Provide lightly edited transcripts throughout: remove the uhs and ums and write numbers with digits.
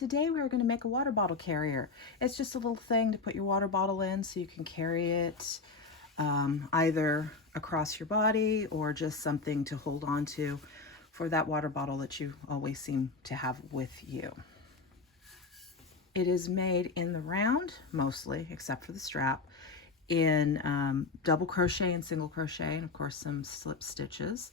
Today we're going to make a water bottle carrier. It's just a little thing to put your water bottle in so you can carry it either across your body or just something to hold on to for that water bottle that you always seem to have with you. It is made in the round, mostly, except for the strap, in double crochet and single crochet, and of course some slip stitches.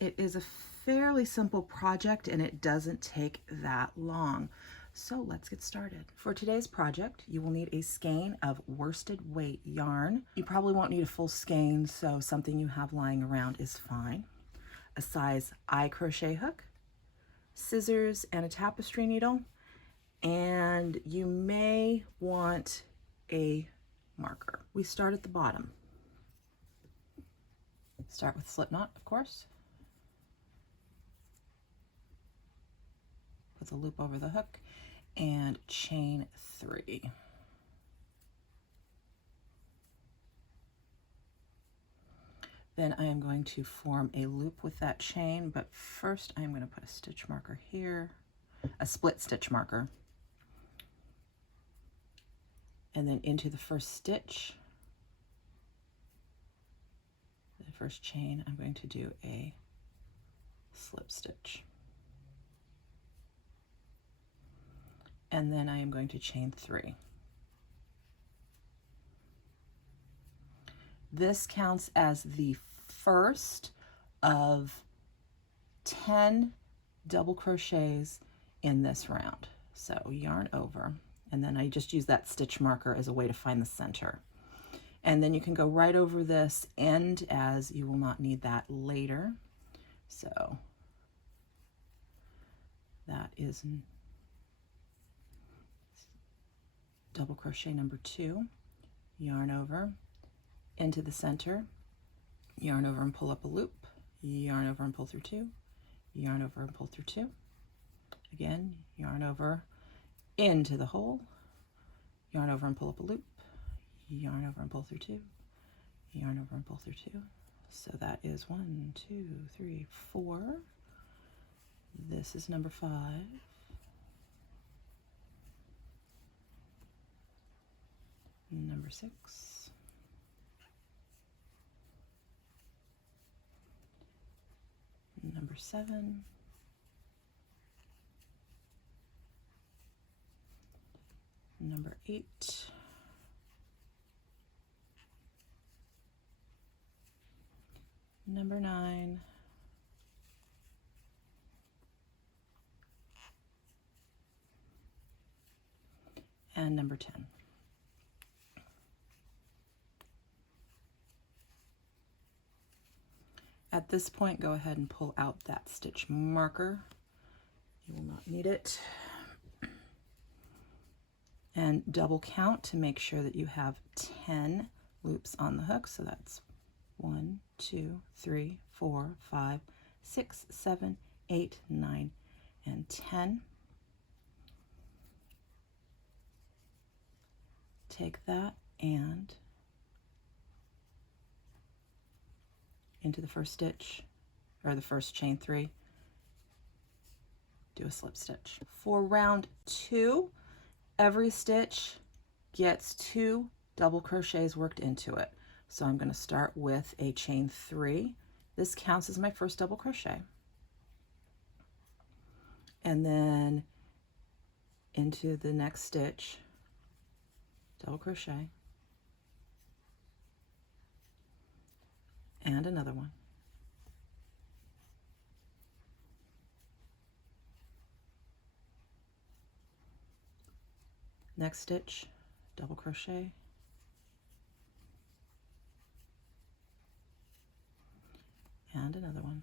It is a fairly simple project and it doesn't take that long. So let's get started. For today's project, you will need a skein of worsted weight yarn. You probably won't need a full skein, so something you have lying around is fine. A size I crochet hook, scissors, and a tapestry needle. And you may want a marker. We start at the bottom. Start with slip knot, of course. Put the loop over the hook and chain 3. Then I am going to form a loop with that chain, but first I'm going to put a stitch marker here, a split stitch marker, and then into the first stitch, the first chain, I'm going to do a slip stitch. And then I am going to chain 3. This counts as the first of 10 double crochets in this round. So yarn over, and then I just use that stitch marker as a way to find the center. And then you can go right over this end, as you will not need that later. So that is double crochet number 2, yarn over into the center, yarn over and pull up a loop, yarn over and pull through 2, yarn over and pull through 2, again yarn over into the hole, yarn over and pull up a loop, yarn over and pull through 2, yarn over and pull through 2. So that is 1, 2, 3, 4. This is number 5. Number 6, number 7, number 8, number 9, and number 10. At this point, go ahead and pull out that stitch marker. You will not need it. And double count to make sure that you have 10 loops on the hook. So that's 1, 2, 3, 4, 5, 6, 7, 8, 9, and 10. Take that and into the first stitch, or the first chain 3, do a slip stitch. For round 2, every stitch gets 2 double crochets worked into it. So I'm going to start with a chain 3. This counts as my first double crochet. And then into the next stitch, double crochet, and another one. Next stitch, double crochet, and another one.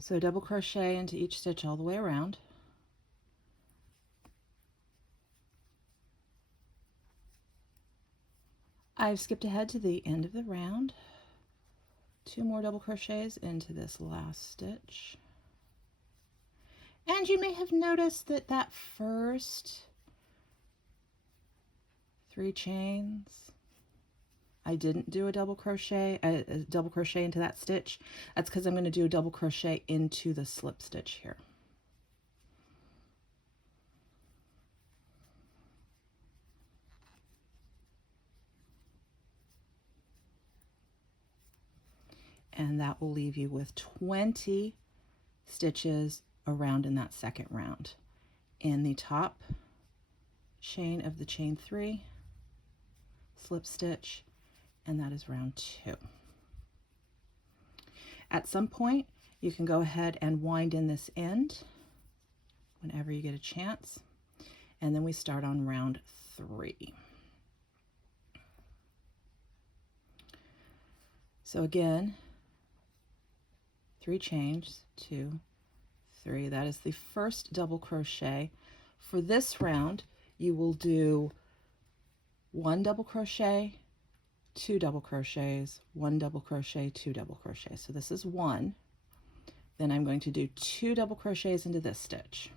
So double crochet into each stitch all the way around. I've skipped ahead to the end of the round. 2 more double crochets into this last stitch. And you may have noticed that that first 3 chains, I didn't do a double crochet into that stitch. That's because I'm going to do a double crochet into the slip stitch here. And that will leave you with 20 stitches around in that second round. In the top chain of the chain 3, slip stitch, and that is round 2. At some point, you can go ahead and wind in this end whenever you get a chance, and then we start on round 3. So again, 3 chains, 2, 3. That is the first double crochet. For this round, you will do 1 double crochet, 2 double crochets, 1 double crochet, 2 double crochets. So this is 1. Then I'm going to do 2 double crochets into this stitch.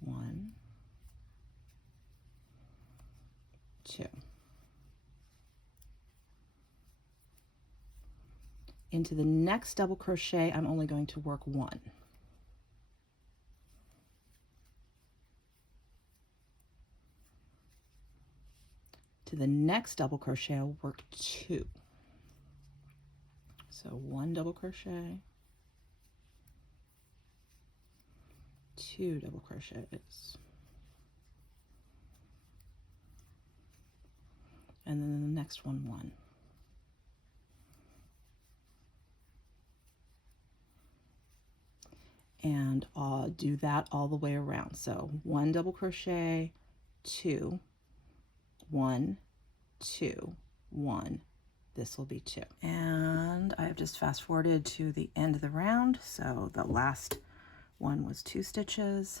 1, 2. Into the next double crochet, I'm only going to work 1. To the next double crochet, I'll work 2. So 1 double crochet, 2 double crochets, and then the next one, 1. And I'll do that all the way around. So 1 double crochet, 2, 1, 2, 1. This will be 2. And I've just fast forwarded to the end of the round. So the last one was 2 stitches.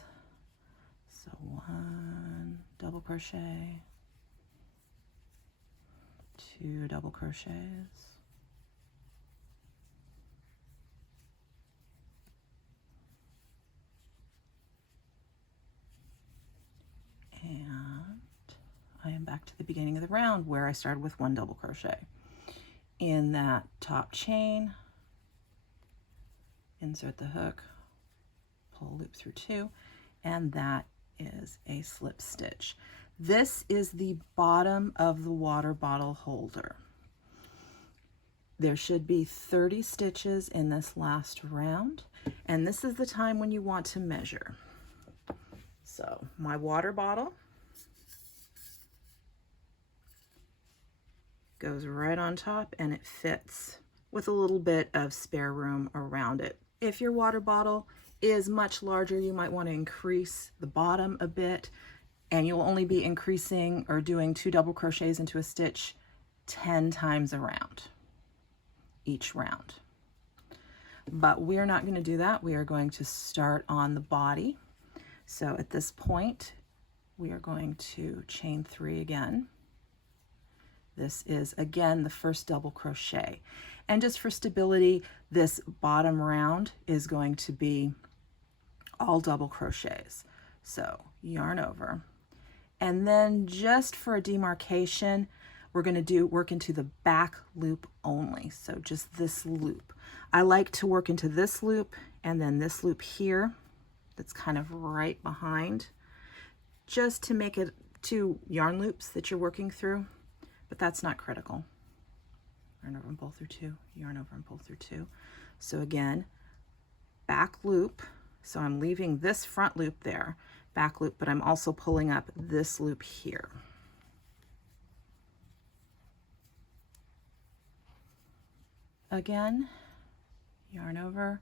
So 1 double crochet, 2 double crochets, and I am back to the beginning of the round where I started with 1 double crochet. In that top chain, insert the hook, pull loop through 2, and that is a slip stitch. This is the bottom of the water bottle holder. There should be 30 stitches in this last round, and this is the time when you want to measure. So my water bottle goes right on top, and it fits with a little bit of spare room around it. If your water bottle is much larger, you might want to increase the bottom a bit, and you'll only be increasing or doing 2 double crochets into a stitch 10 times around each round. But we're not going to do that. We are going to start on the body. So at this point, we are going to chain 3 again. This is, again, the first double crochet. And just for stability, this bottom round is going to be all double crochets. So yarn over. And then just for a demarcation, we're going to work into the back loop only. So just this loop. I like to work into this loop and then this loop here that's kind of right behind, just to make it 2 yarn loops that you're working through. But that's not critical. Yarn over and pull through 2, yarn over and pull through 2. So again, back loop. So I'm leaving this front loop there, back loop, but I'm also pulling up this loop here. Again, yarn over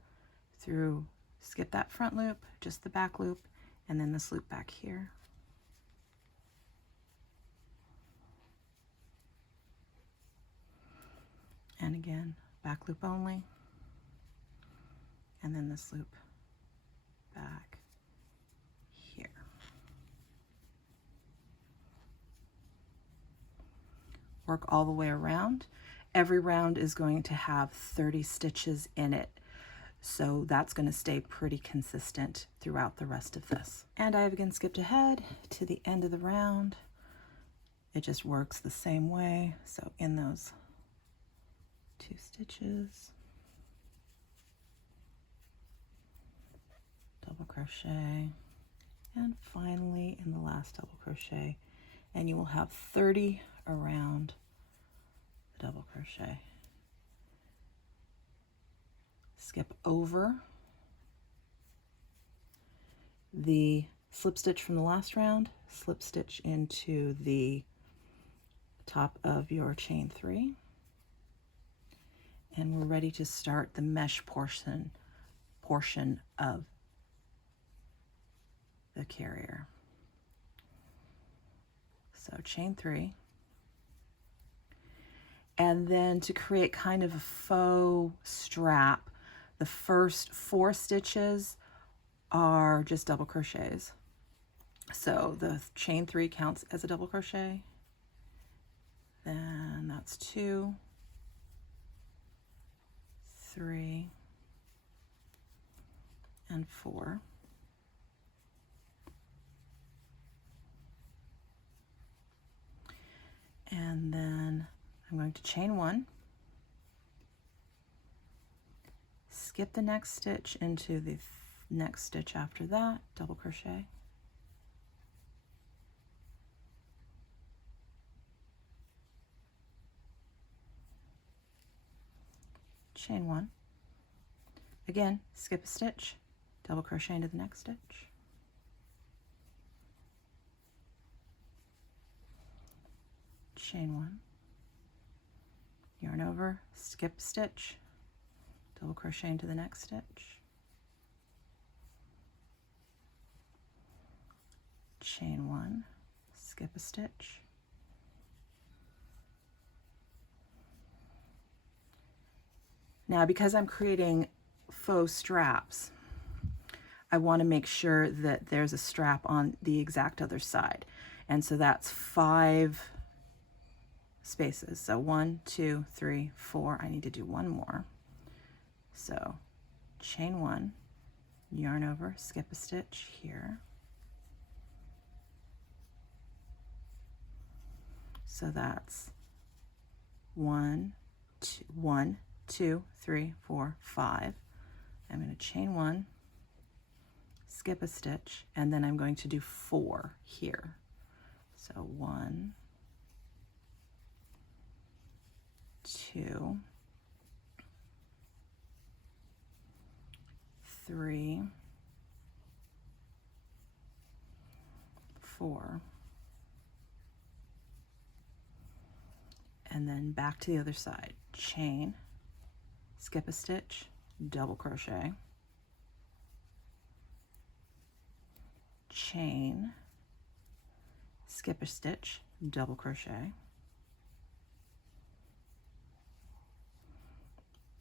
through, skip that front loop, just the back loop, and then this loop back here. And again, back loop only, and then this loop back here. Work all the way around. Every round is going to have 30 stitches in it, so that's going to stay pretty consistent throughout the rest of this. And I have again skipped ahead to the end of the round. it just works the same way. So in those 2 stitches, double crochet, and finally in the last double crochet, and you will have 30 around the double crochet. Skip over the slip stitch from the last round, slip stitch into the top of your chain 3, and we're ready to start the mesh portion of the carrier. So chain 3, and then to create kind of a faux strap, the first 4 stitches are just double crochets. So the chain 3 counts as a double crochet, then that's 2, 3, and 4. And then I'm going to chain 1, skip the next stitch into the next stitch after that, double crochet, chain 1, again skip a stitch, double crochet into the next stitch, chain 1, yarn over, skip a stitch, double crochet into the next stitch, chain 1, skip a stitch, now because I'm creating faux straps, I want to make sure that there's a strap on the exact other side, and so that's 5 spaces. So 1, 2, 3, 4. I need to do one more. So chain 1, yarn over, skip a stitch here. So that's 1, 2, 3, 4, 5. I'm going to chain 1, skip a stitch, and then I'm going to do 4 here. So 1, 2, 3, 4, and then back to the other side. Chain, skip a stitch, double crochet, chain, skip a stitch, double crochet,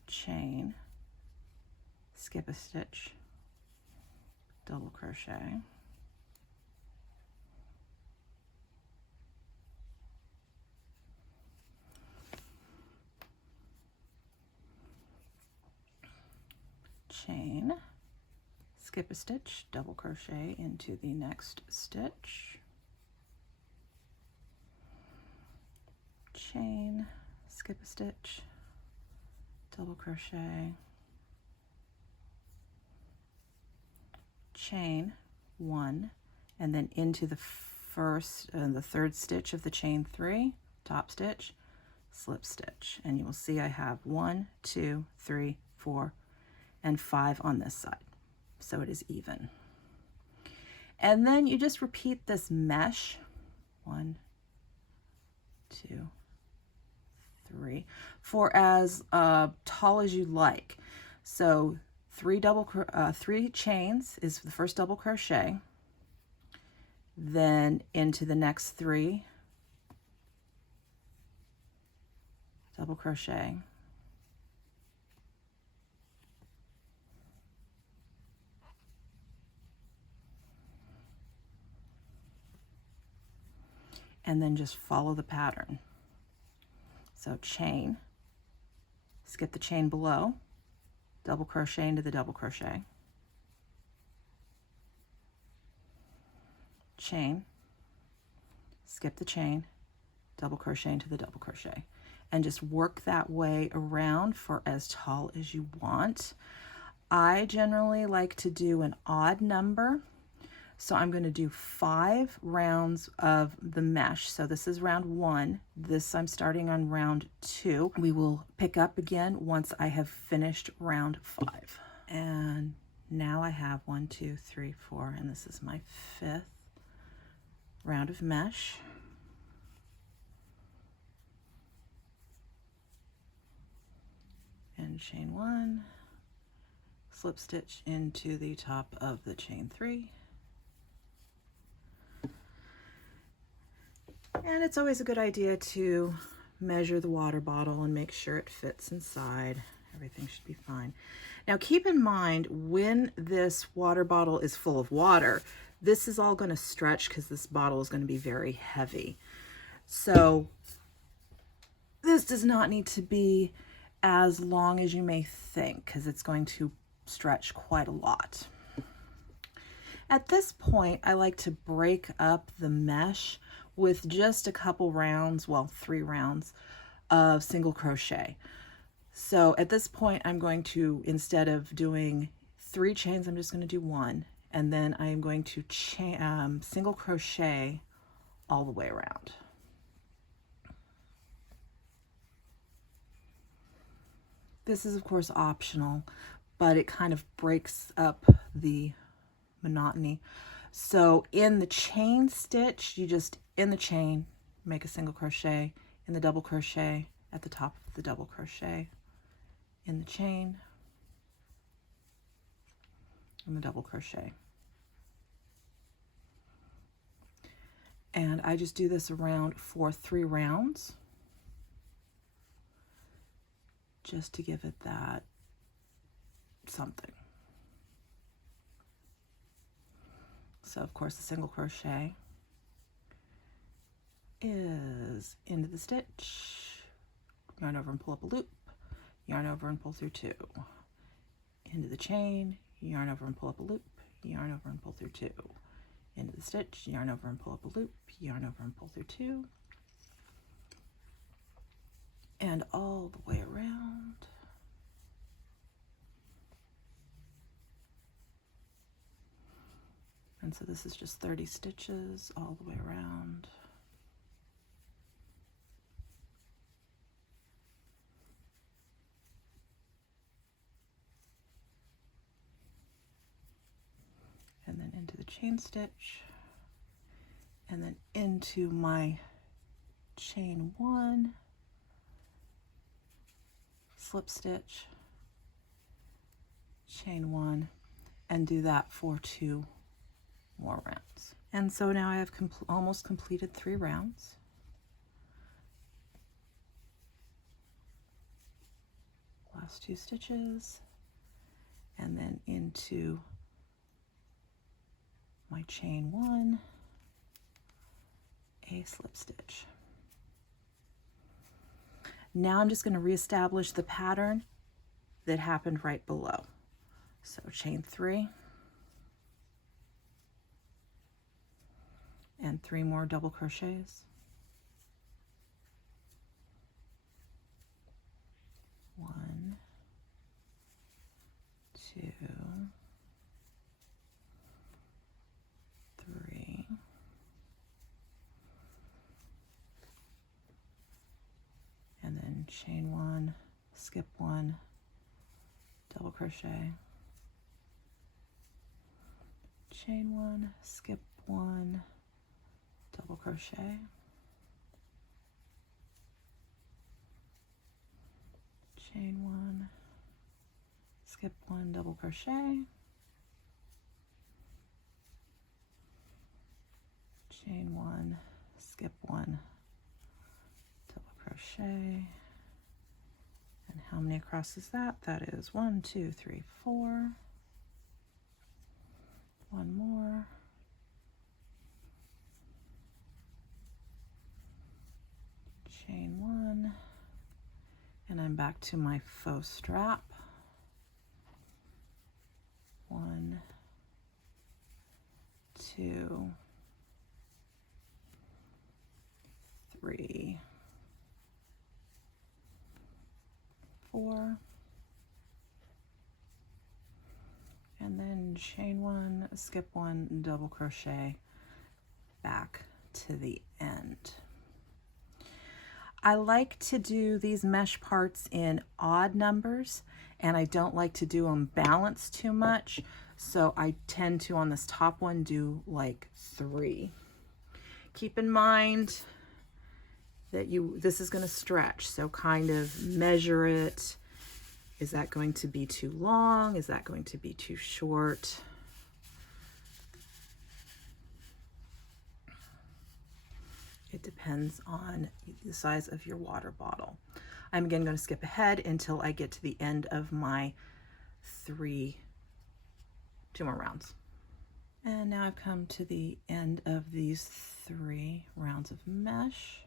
chain, skip a stitch, double crochet, chain, skip a stitch, double crochet into the next stitch, chain, skip a stitch, double crochet, chain 1, and then into the first and the third stitch of the chain 3, top stitch, slip stitch, and you will see I have 1, 2, 3, 4, and 5 on this side, so it is even. And then you just repeat this mesh, 1, 2, 3, for as tall as you like. So 3 chains is the first double crochet, then into the next 3 double crochet, and then just follow the pattern. So chain, skip the chain below, double crochet into the double crochet, chain, skip the chain, double crochet into the double crochet, and just work that way around for as tall as you want. I generally like to do an odd number, so I'm going to do 5 rounds of the mesh. So this is round 1. This I'm starting on round 2. We will pick up again once I have finished round 5. And now I have 1, 2, 3, 4, and this is my 5th round of mesh. And chain 1, slip stitch into the top of the chain 3. And it's always a good idea to measure the water bottle and make sure it fits inside. Everything should be fine. Now keep in mind, when this water bottle is full of water, this is all going to stretch because this bottle is going to be very heavy. So this does not need to be as long as you may think, because it's going to stretch quite a lot. At this point, I like to break up the mesh with just a couple rounds, well, 3 rounds of single crochet. So at this point, I'm going to, instead of doing 3 chains, I'm just going to do 1, and then I am going to single crochet all the way around. This is of course optional, but it kind of breaks up the monotony. So in the chain stitch, you just, in the chain, make a single crochet, in the double crochet, at the top of the double crochet, in the chain, in the double crochet. And I just do this around for 3 rounds, just to give it that something. So of course the single crochet is into the stitch, yarn over and pull up a loop, yarn over and pull through 2, into the chain, yarn over and pull up a loop, yarn over and pull through 2, into the stitch, yarn over and pull up a loop, yarn over and pull through 2, and all the way around. And so this is just 30 stitches all the way around. And then into the chain stitch, and then into my chain 1, slip stitch, chain 1, and do that for 2 more rounds. And so now I have almost completed 3 rounds. Last 2 stitches, and then into my chain 1, a slip stitch. Now I'm just going to reestablish the pattern that happened right below. So chain 3, and 3 more double crochets, 1, 2, 3, and then chain 1, skip 1, double crochet, chain 1, skip 1, double crochet, chain 1, skip 1, double crochet, chain 1, skip 1, double crochet. And how many across is that? That is 1, 2, 3, 4. 1 more. Chain 1, and I'm back to my faux strap. 1, 2, 3. 3, 4, and then chain 1, skip 1, double crochet back to the end. I like to do these mesh parts in odd numbers, and I don't like to do them balanced too much, so I tend to, on this top one, do like 3. Keep in mind that this is going to stretch, so kind of measure it. Is that going to be too long? Is that going to be too short? It depends on the size of your water bottle. I'm again going to skip ahead until I get to the end of my 2 more rounds. And now I've come to the end of these 3 rounds of mesh.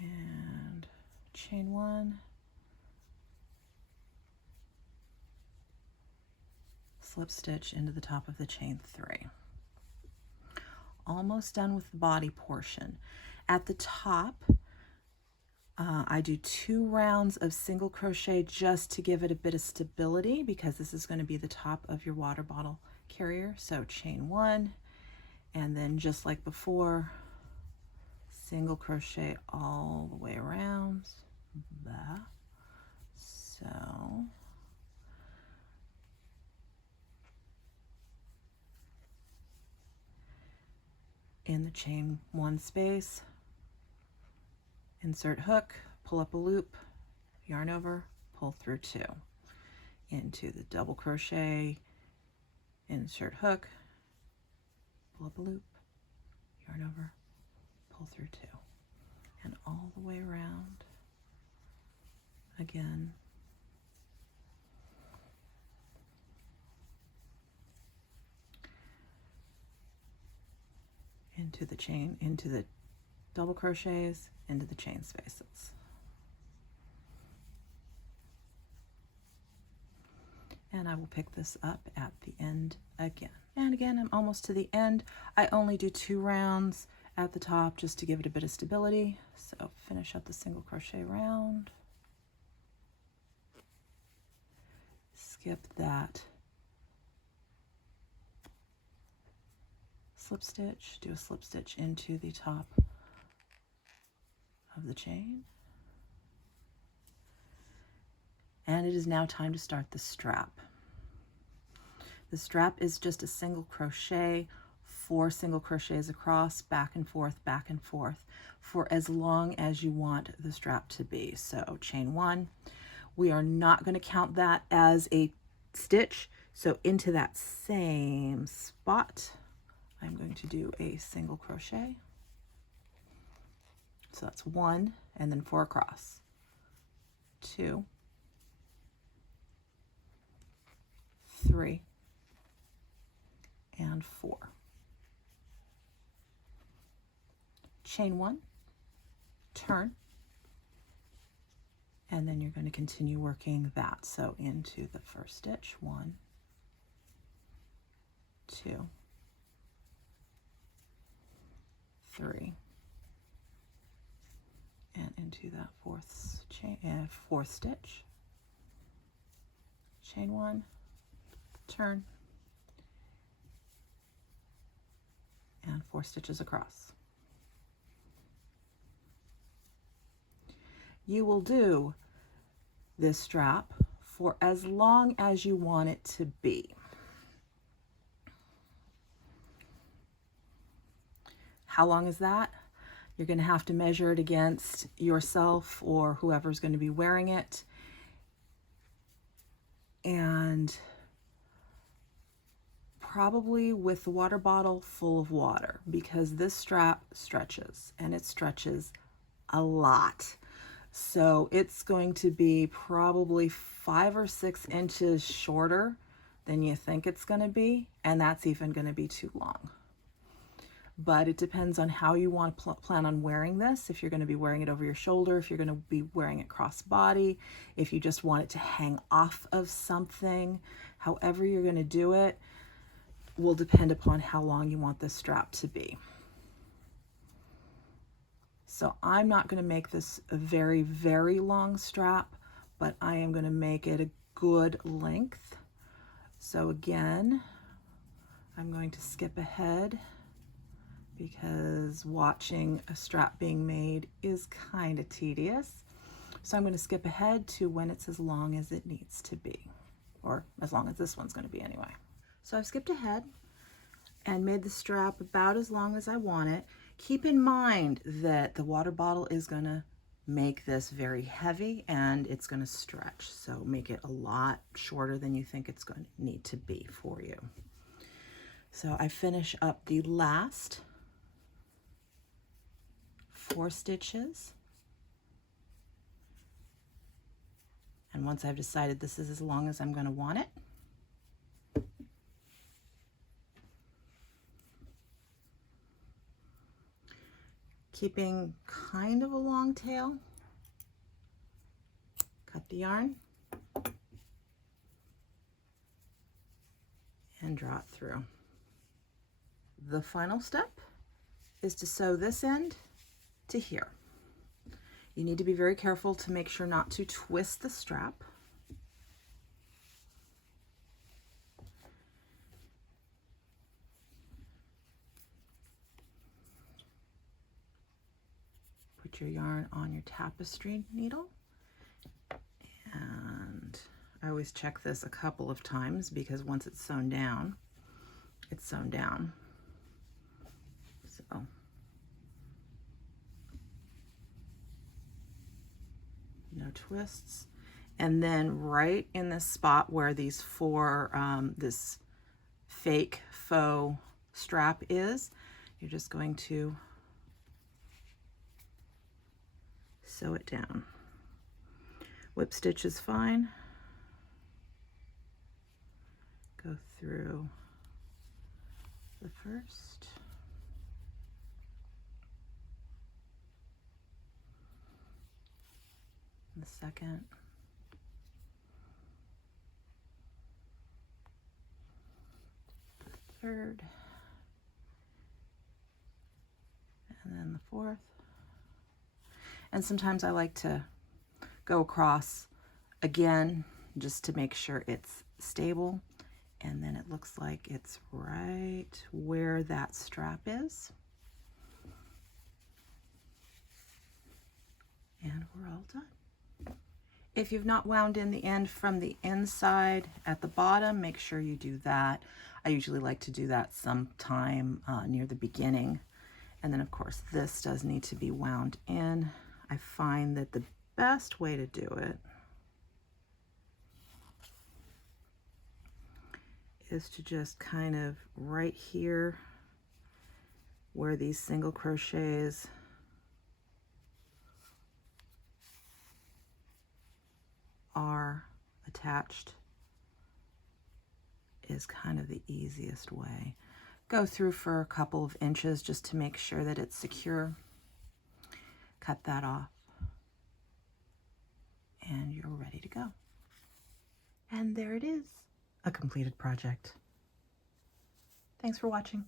And chain 1, slip stitch into the top of the chain 3. Almost done with the body portion. At the top, I do 2 rounds of single crochet just to give it a bit of stability, because this is going to be the top of your water bottle carrier. So chain 1, and then just like before, single crochet all the way around. So in the chain 1 space, insert hook, pull up a loop, yarn over, pull through 2, into the double crochet, insert hook, pull up a loop, yarn over, pull through 2, and all the way around again. Into the chain, into the double crochets, into the chain spaces. And I will pick this up at the end again. And again, I'm almost to the end. I only do 2 rounds at the top just to give it a bit of stability. So finish up the single crochet round. Skip that slip stitch, do a slip stitch into the top of the chain. And it is now time to start the strap. The strap is just a single crochet, 4 single crochets across, back and forth, for as long as you want the strap to be. So chain 1, we are not going to count that as a stitch, so into that same spot, I'm going to do a single crochet. So that's 1, and then 4 across. 2, 3, and 4. Chain 1, turn, and then you're going to continue working that. So into the first stitch, 1, 2, 3, and into that fourth stitch, chain 1, turn, and 4 stitches across. You will do this strap for as long as you want it to be. How long is that? You're going to have to measure it against yourself or whoever's going to be wearing it. And probably with the water bottle full of water, because this strap stretches, and it stretches a lot. So it's going to be probably 5 or 6 inches shorter than you think it's going to be, and that's even going to be too long. But it depends on how you want to plan on wearing this. If you're going to be wearing it over your shoulder, if you're going to be wearing it cross body, if you just want it to hang off of something, however you're going to do it, will depend upon how long you want this strap to be. So I'm not going to make this a very, very long strap, but I am going to make it a good length. So again, I'm going to skip ahead because watching a strap being made is kind of tedious. So I'm going to skip ahead to when it's as long as it needs to be, or as long as this one's going to be anyway. So I've skipped ahead and made the strap about as long as I want it. Keep in mind that the water bottle is going to make this very heavy and it's going to stretch. So make it a lot shorter than you think it's going to need to be for you. So I finish up the last 4 stitches. And once I've decided this is as long as I'm going to want it, keeping kind of a long tail, cut the yarn and draw it through. The final step is to sew this end to here. You need to be very careful to make sure not to twist the strap. Put your yarn on your tapestry needle, and I always check this a couple of times because once it's sewn down, it's sewn down. So no twists. And then right in this spot where these 4 this fake faux strap is, you're just going to sew it down. Whip stitch is fine. Go through the first, the second, the third, and then the fourth. And sometimes I like to go across again just to make sure it's stable. And then it looks like it's right where that strap is. And we're all done. If you've not wound in the end from the inside at the bottom, make sure you do that. I usually like to do that sometime near the beginning. And then of course this does need to be wound in. I find that the best way to do it is to just kind of right here where these single crochets are attached is kind of the easiest way. Go through for a couple of inches just to make sure that it's secure. Cut that off and you're ready to go. And there it is, a completed project. Thanks for watching.